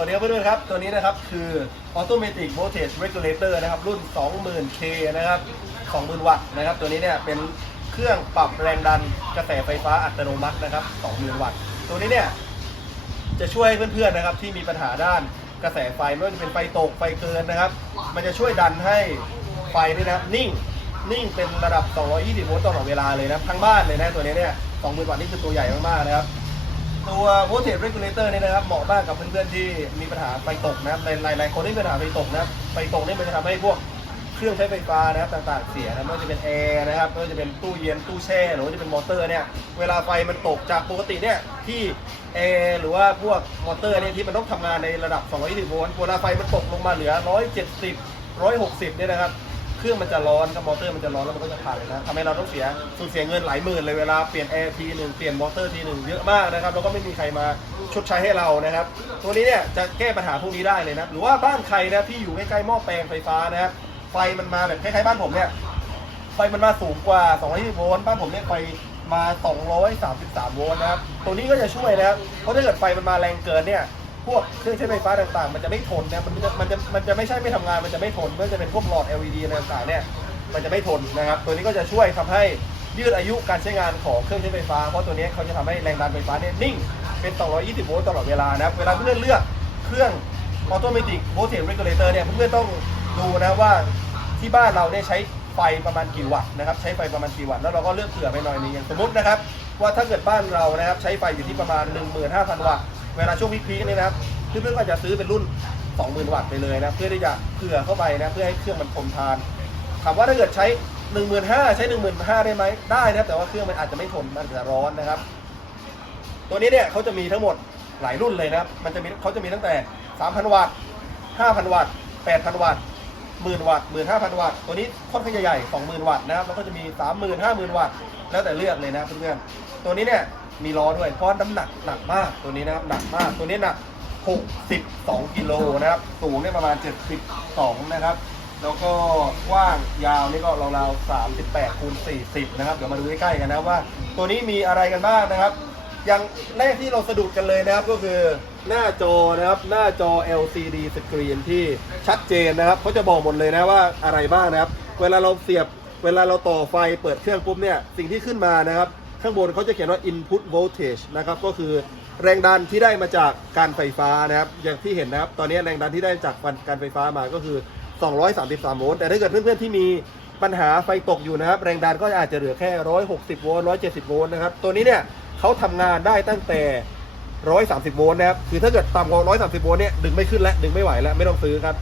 ตัวนี้เพื่อนๆครับ ตัวนี้นะครับคือ Automatic Voltage Regulator นะครับ รุ่น 20,000K นะครับ 20,000 วัตต์นะครับ ตัวนี้เนี่ยเป็นเครื่องปรับแรงดันกระแสไฟฟ้าอัตโนมัตินะครับ 20,000 วัตต์ ตัวนี้เนี่ยจะช่วยเพื่อนๆนะครับที่มีปัญหาด้านกระแสไฟไม่ว่าจะเป็นไฟตกไฟเกินนะครับ มันจะช่วยดันให้ไฟนี่นะครับนิ่งนิ่งเป็นระดับ 220 โวลต์ตลอดเวลาเลยนะทั้งบ้านเลยนะตัวนี้เนี่ย 20,000 วัตต์นี่คือตัวใหญ่มากๆนะครับ ตัว voltage regulator นี่นะครับ เหมาะมากกับเพื่อนๆที่มีปัญหาไฟตกนะครับหลายหลายคนที่มีปัญหาไฟตกนะครับไฟตกนี่มันจะทำให้พวกเครื่องใช้ไฟฟ้านะครับต่างๆเสียนะไม่ว่าจะเป็นแอร์นะครับไม่ว่าจะเป็นตู้เย็นตู้แช่หรือว่าจะเป็นมอเตอร์เนี่ยเวลาไฟมันตกจากปกติเนี่ยที่แอร์หรือว่าพวกมอเตอร์เนี่ยที่มันต้องทำงานในระดับ 220 โวลต์เวลาไฟมันตกลงมาเหลือ 170 160เนี่ยนะครับ เครื่องมันจะร้อนครับมอเตอร์มันจะร้อนแล้วมันก็จะพังนะทำให้เราต้องเสียสูญเสียเงินหลายหมื่นเลยเวลาเปลี่ยนแอร์ทีหนึ่งเปลี่ยนมอเตอร์ทีหนึ่งเยอะมากนะครับแล้วก็ไม่มีใครมาชดใช้ให้เรานะครับ ตัวนี้เนี่ยจะแก้ปัญหาพวกนี้ได้เลยนะหรือว่าบ้านใครนะที่อยู่ใกล้ๆหม้อแปลงไฟฟ้านะครับไฟมันมาแบบคล้ายๆบ้านผมเนี่ยไฟมันมาสูงกว่า 220 โวลต์บ้านผมเนี่ยไฟมา 233 โวลต์นะครับ ตัวนี้ก็จะช่วยนะครับ เพราะถ้าเกิดไฟมันมาแรงเกินเนี่ย พวกเครื่องใช้ไฟฟ้าต่างๆ มันจะไม่ทนนะมันจะมันจะมันจะไม่ใช่ไม่ทำงานมันจะไม่ทนไม่ว่าจะเป็นพวกหลอด LED อะไรต่างๆเนี่ยมันจะไม่ทนนะครับ ตัวนี้ก็จะช่วยทำให้ยืดอายุการใช้งานของเครื่องใช้ไฟฟ้า เพราะตัวนี้เขาจะทำให้แรงดันไฟฟ้าเนี่ยนิ่งเป็น 220 โวลต์ตลอดเวลานะครับ เวลาเพื่อนเลือกเครื่อง Automatic Voltage Regulator เนี่ยเพื่อนๆต้องดูนะว่าที่บ้านเราเนี่ยใช้ไฟประมาณกี่วัตต์นะครับใช้ไฟประมาณกี่วัตต์แล้วเราก็เลือกเผื่อไปหน่อยนึงอย่างสมมตินะครับว่าถ้าเกิดบ้านเรานะครับใช้ไฟอยู่ที่ประมาณ 15,000 วัตต์ เวลาช่วงพีคๆนี่นะครับเพื่อนๆก็จะซื้อเป็นรุ่น 20,000 วัตต์ไปเลยนะเพื่อที่จะเผื่อเข้าไปนะเพื่อให้เครื่องมันทนทานถามว่าถ้าเกิดใช้ 15,000ใช้ 15,000ได้ไหมได้นะครับแต่ว่าเครื่องมันอาจจะไม่ทนมันอาจจะร้อนนะครับ ตัวนี้เนี่ยเขาจะมีทั้งหมดหลายรุ่นเลยนะครับมันจะมีเขาจะมีตั้งแต่ 3,000 วัตต์ 5,000 วัตต์ 8,000 วัตต์10,000วัตต์15,000วัตต์ ตัวนี้ค่อนข้างใหญ่ๆ20,000วัตต์นะครับ แล้วก็จะมี30,000 50,000วัตต์ แล้วแต่เลือกเลยนะเพื่อนๆ ตัวนี้เนี่ย มีล้อด้วยเพราะน้ำหนักหนักมากตัวนี้นะครับหนักมากตัวนี้หนัก 62กิโลนะครับสูงเนี่ยประมาณ 72 นะครับ แล้วก็กว้างยาวนี่ก็ราวๆ38คูณ40 นะครับ เดี๋ยวมาดูใกล้ๆกันนะว่า ตัวนี้มีอะไรกันบ้างนะครับ อย่างแรกที่เราสะดุดกันเลยนะครับก็คือหน้าจอนะครับหน้าจอ LCD สกรีนที่ชัดเจนนะครับเขาจะบอกหมดเลยนะว่าอะไรบ้างนะครับ เวลาเราเสียบเวลาเราต่อไฟเปิดเครื่องปุ๊บเนี่ยสิ่งที่ขึ้นมานะครับ ข้างบนเขาจะเขียนว่า input voltage นะครับก็คือแรงดันที่ได้มาจากการไฟฟ้านะครับอย่างที่เห็นนะครับ ตอนนี้แรงดันที่ได้จากการไฟฟ้ามาก็คือ 233 โวลต์แต่ถ้าเกิดเพื่อนๆที่มีปัญหาไฟตกอยู่นะครับ แรงดันก็อาจจะเหลือแค่ 160 โวลต์ 170 โวลต์นะครับ ตัวนี้เนี่ยเขาทำงานได้ตั้งแต่ 130 โวลต์นะครับ คือถ้าเกิดต่ำกว่า 130 โวลต์เนี่ยดึงไม่ขึ้นแล้วดึงไม่ไหวแล้วไม่ต้องซื้อครับ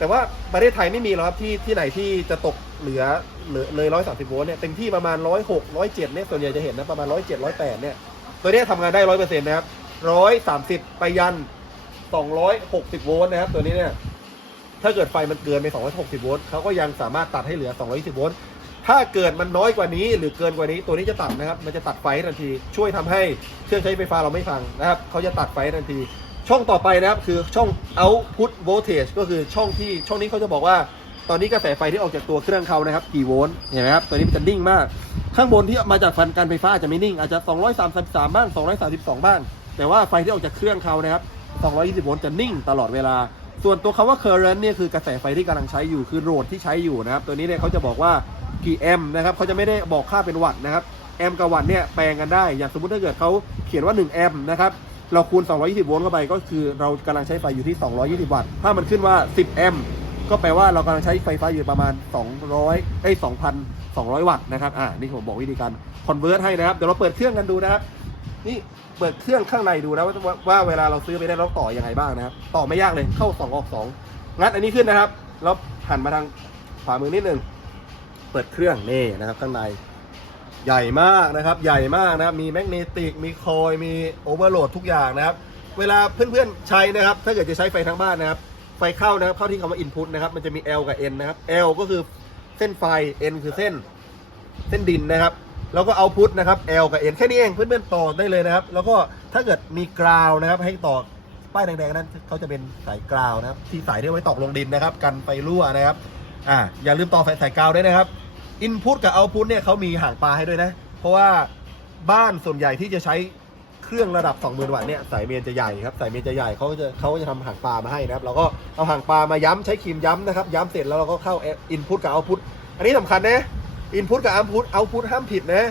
แต่ว่าประเทศไทยไม่มีหรอกครับที่ที่ไหนที่จะตกเหลือเหลือเลย130โวลต์เนี่ยเต็มที่ประมาณ106 107เจ็ดเนี่ยส่วนใหญ่จะเห็นนะประมาณ107 108เนี่ยตัวเนี้ยทำงานได้100%นต์นะครับ130ไปยัน260โวลต์นะครับตัวนี้เนี่ยถ้าเกิดไฟมันเกินไป260โวลต์เขาก็ยังสามารถตัดให้เหลือ220โวลต์ถ้าเกิดมันน้อยกว่านี้หรือเกินกว่านี้ตัวนี้จะตัดนะครับ มันจะตัดไฟทันที ช่วยทำให้เครื่องใช้ไฟฟ้าเราไม่พังนะครับเขาจะตัดไฟทันที ช่องต่อไปนะครับคือช่อง output voltage ก็คือช่องที่ช่องนี้เขาจะบอกว่า ตอนนี้กระแสไฟที่ออกจากตัวเครื่องเขานะครับกี่โวลต์เห็นไหมครับตัวนี้มันจะนิ่งมาก ข้างบนที่มาจากฟันการไฟฟ้าอาจจะไม่นิ่งอาจจะ 233 บ้าง 232 บ้าง แต่ว่าไฟที่ออกจากเครื่องเขานะครับ 220 โวลต์จะนิ่งตลอดเวลา ส่วนตัวคำว่า current เนี่ยคือกระแสไฟที่กำลังใช้อยู่คือโหลดที่ใช้อยู่นะครับ ตัวนี้เนี่ยเขาจะบอกว่ากี่แอมป์นะครับเขาจะไม่ได้บอกค่าเป็นวัตต์นะครับแอมป์กับวัตต์เนี่ยแปลงกันได้อย่างสมมุติถ้าเกิดเขาเขียนว่า 1 แอมป์นะครับ เราคูณ 220 โวลต์เข้าไปก็คือเรากำลังใช้ไฟอยู่ที่ 220 วัตต์ ถ้ามันขึ้นว่า 10 แอมป์ก็แปลว่าเรากำลังใช้ไฟฟ้าอยู่ประมาณ 200เอ้2,200 วัตต์นะครับอ่านี่ผมบอกวิธีการ convert ให้นะครับ เดี๋ยวเราเปิดเครื่องกันดูนะครับ นี่เปิดเครื่องข้างในดูนะว่าว่าว่าเวลาเราซื้อไปได้เราต่อยังไงบ้างนะครับ ต่อไม่ยากเลยเข้า 2 ออก 2 งัดอันนี้ขึ้นนะครับแล้วหันมาทางขวามือนิดนึงเปิดเครื่องนี่นะครับข้างใน ใหญ่มากนะครับ ใหญ่มากนะครับ มีแมกเนติก มีคอย มีโอเวอร์โหลดทุกอย่างนะครับ เวลาเพื่อนๆใช้นะครับ ถ้าเกิดจะใช้ไฟทั้งบ้านนะครับ ไฟเข้านะครับ เข้าที่คำว่า input นะครับ มันจะมี L กับ N นะครับ L ก็คือเส้นไฟ N คือเส้น เส้นดินนะครับ แล้วก็เอาพุทนะครับ L กับ N แค่นี้เองเพื่อนๆต่อได้เลยนะครับ แล้วก็ถ้าเกิดมีกราวนะครับ ให้ต่อป้ายแดงๆนั้นเขาจะเป็นสายกราวนะครับ ที่สายที่ไว้ตอกลงดินนะครับ กันไฟรั่วนะครับ อ่า อย่าลืมต่อไฟสายกราวด้วยนะครับ อินพุตกับเอาพุทเนี่ยเขามีห่างปลาให้ด้วยนะ เพราะว่าบ้านส่วนใหญ่ที่จะใช้เครื่องระดับ 20,000 วัตต์เนี่ยสายเมนจะใหญ่ครับสายเมนจะใหญ่เขาจะเขาจะทำห่างปลามาให้นะครับเราก็เอาห่างปลามาย้ำใช้ครีมย้ำนะครับย้ำเสร็จแล้วเราก็เข้าอินพุตกับเอาพุตอันนี้สำคัญนะอินพุตกับเอาพุตเอาพุตห้ามผิดนะ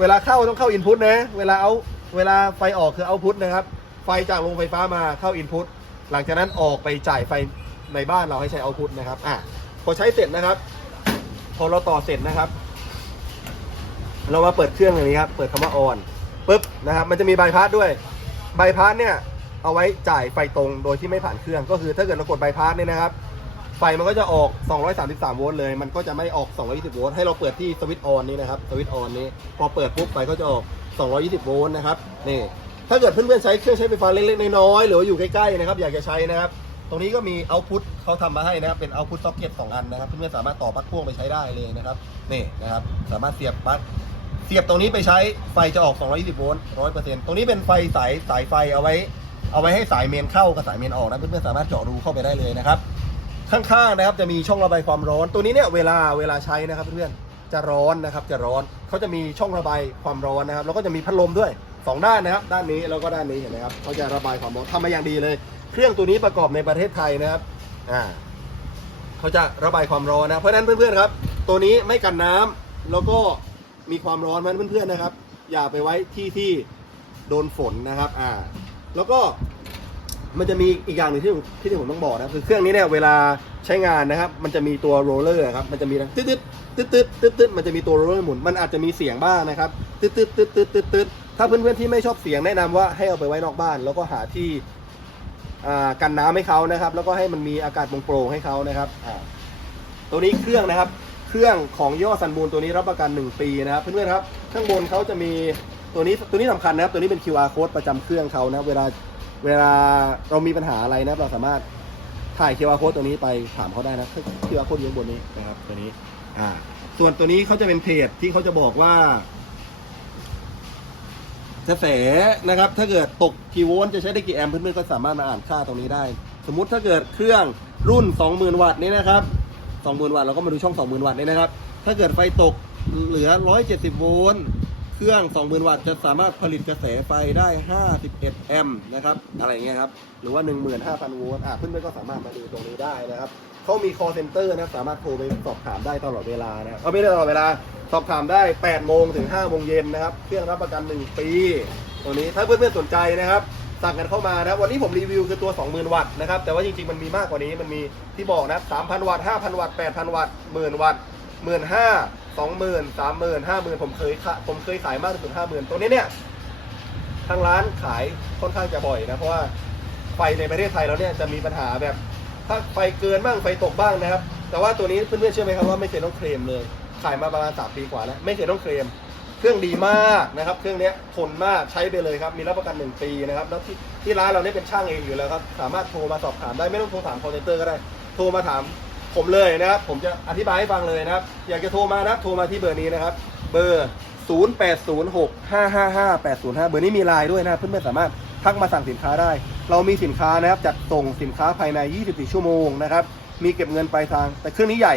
เวลาเข้าต้องเข้าอินพุตนะ เวลาเอาเวลาไฟออกคือเอาพุตนะครับไฟจากโรงไฟฟ้ามาเข้าอินพุตหลังจากนั้นออกไปจ่ายไฟในบ้านเราให้ใช้เอาพุตนะครับอะพอใช้เสร็จนะครับ พอเราต่อเสร็จนะครับ เรามาเปิดเครื่องอย่างนี้ครับ เปิดคำว่าออนปุ๊บนะครับ มันจะมีใบพัดด้วย ใบพัดเนี่ยเอาไว้จ่ายไฟตรงโดยที่ไม่ผ่านเครื่อง ก็คือถ้าเกิดเรากดใบพัดเนี่ยนะครับ ไฟมันก็จะออก 233 โวลต์เลย มันก็จะไม่ออก 220 โวลต์ ให้เราเปิดที่สวิตช์ออนนี้นะครับ สวิตช์ออนนี้ พอเปิดปุ๊บไฟก็จะออก 220 โวลต์นะครับ นี่ ถ้าเกิดเพื่อนๆใช้เครื่องใช้ไฟฟ้าเล็กๆน้อยๆหรืออยู่ใกล้ๆนะครับ อยากจะใช้นะครับ ตรงนี้ก็มีเอาพุตเขาทำมาให้นะครับ เป็นเอาพุตซ็อกเก็ตสองอันนะครับ เพื่อนๆสามารถต่อปลั๊กพ่วงไปใช้ได้เลยนะครับ นี่นะครับ สามารถเสียบปลั๊ก เสียบตรงนี้ไปใช้ไฟจะออก 220 โวลต์ 100%ตรงนี้เป็นไฟสายสายไฟเอาไว้ เอาไว้ให้สายเมนเข้ากับสายเมนออกนะ เพื่อนๆสามารถเจาะรูเข้าไปได้เลยนะครับ ข้างๆนะครับจะมีช่องระบายความร้อน ตัวนี้เนี่ยเวลาเวลาใช้นะครับเพื่อนๆ จะร้อนนะครับ จะร้อน เขาจะมีช่องระบายความร้อนนะครับ แล้วก็จะมีพัดลมด้วยสองด้านนะครับ ด้านนี้แล้วก็ด้านนี้เห็นไหมครับเขาจะระบายความร้อนทำมาอย่างดีเลย เครื่องตัวนี้ประกอบในประเทศไทยนะครับอ่าเขาจะระบายความร้อนนะเพราะฉะนั้นเพื่อนๆครับ ตัวนี้ไม่กันน้ำแล้วก็มีความร้อนเพราะนั้นเพื่อนๆนะครับ อย่าไปไว้ที่ที่โดนฝนนะครับอ่าแล้วก็มันจะมีอีกอย่างหนึ่งที่ผมที่ผมต้องบอกนะคือเครื่องนี้เนี่ยเวลาใช้งานนะครับ มันจะมีตัวโรลเลอร์ครับมันจะมีตึ๊ดตึ๊ดตึ๊ดตึ๊ดตึ๊ดตึ๊ดมันจะมีตัวโรลเลอร์หมุนมันอาจจะมีเสียงบ้างนะครับตึ๊ดตึ๊ดตึ๊ดตึ๊ดตึ๊ดถ้าเพื่อนๆที่ไม่ชอบเสียงแนะนำว่าให้เอาไปไว้นอกบ้าน แล้วก็หาที่ กันน้ำให้เขานะครับ แล้วก็ให้มันมีอากาศโปร่งๆให้เขานะครับตัวนี้เครื่องนะครับ เครื่องของย่อซันบูนตัวนี้รับประกัน 1 ปีนะครับเพื่อนๆครับข้างบนเขาจะมีตัวนี้ตัวนี้สำคัญนะครับ ตัวนี้เป็น QR code ประจำเครื่องเขานะเวลาเวลาเรามีปัญหาอะไรนะเราสามารถถ่าย QR code ตัวนี้ไปถามเขาได้นะ QR code อยู่ข้างบนนี้นะครับตัวนี้อ่าส่วนตัวนี้เขาจะเป็นเพจที่เขาจะบอกว่า กระแสนะครับ ถ้าเกิดตกกี่โวลต์จะใช้ได้กี่แอมป์เพื่อนๆก็สามารถมาอ่านค่าตรงนี้ได้ สมมุติถ้าเกิดเครื่องรุ่น 20,000 วัตต์นี้นะครับ 20,000 วัตต์เราก็มาดูช่อง 20,000 วัตต์นี้นะครับ ถ้าเกิดไฟตกเหลือ 170 โวลต์ เครื่อง 20,000 วัตต์จะสามารถผลิตกระแสไฟได้ 51 แอมป์นะครับ อะไรเงี้ยครับ หรือว่า 15,000 โวลต์อะเพื่อนๆก็สามารถมาดูตรงนี้ได้นะครับเขามี call center นะ สามารถโทรไปสอบถามได้ตลอดเวลานะครับเอาไม่ได้ตลอดเวลา สอบถามได้ 8 โมงถึง 5 โมงเย็นนะครับ เครื่องรับประกัน 1 ปี ตัวนี้ ถ้าเพื่อนๆ สนใจนะครับ สั่งกันเข้ามานะ วันนี้ผมรีวิวคือตัว 20,000 วัตต์นะครับ แต่ว่าจริงๆ มันมีมากกว่านี้ มันมีที่บอกนะ 3,000 วัตต์ 5,000 วัตต์ 8,000 วัตต์ 10,000 วัตต์หมื่นห้า สองหมื่นสามหมื่นห้าหมื่นผมเคยผมเคยขายมากที่สุดห้าหมื่นตัวนี้เนี่ยทางร้านขายค่อนข้างจะบ่อยนะเพราะว่าไฟในประเทศไทยเราเนี่ยจะมีปัญหาแบบถ้าไฟเกินบ้างไฟตกบ้างนะครับ แต่ว่าตัวนี้เพื่อนๆเชื่อไหมครับว่าไม่เคยต้องเคลมเลย ขายมาประมาณสามปีกว่าแล้วไม่เคยต้องเคลมเครื่องดีมากนะครับ เครื่องเนี้ยทนมากใช้ไปเลยครับมีรับประกัน1ปีนะครับแล้วที่ที่ร้านเราเนี่ยเป็นช่างเองอยู่แล้วครับสามารถโทรมาสอบถามได้ไม่ต้องโทรถามคอลเซนเตอร์ก็ได้โทรมาถาม ผมเลยนะครับ ผมจะอธิบายให้ฟังเลยนะครับ อยากจะโทรมานะครับ โทรมาที่เบอร์นี้นะครับ เบอร์ 0806555805 เบอร์นี้มีไลน์ด้วยนะครับเพื่อนๆสามารถทักมาสั่งสินค้าได้ เรามีสินค้านะครับจัดส่งสินค้าภายใน 24 ชั่วโมงนะครับ มีเก็บเงินปลายทาง แต่เครื่องนี้ใหญ่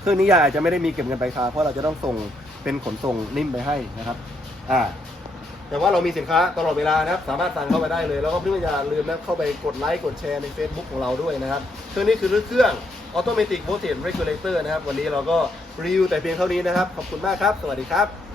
เครื่องนี้ใหญ่อาจจะไม่ได้มีเก็บเงินปลายทางเพราะเราจะต้องส่งเป็นขนส่งนิ่มไปให้นะครับ อ่า แต่ว่าเรามีสินค้าตลอดเวลานะครับ สามารถสั่งเข้าไปได้เลย แล้วก็เพื่อนๆอย่าลืมนะเข้าไปกดไลค์กดแชร์ใน Facebook ของเราด้วยนะครับ เครื่องนี้คือเครื่อง Automatic Voltage Regulator นะครับ วันนี้เราก็รีวิวแต่เพียงเท่านี้นะครับ ขอบคุณมากครับ สวัสดีครับ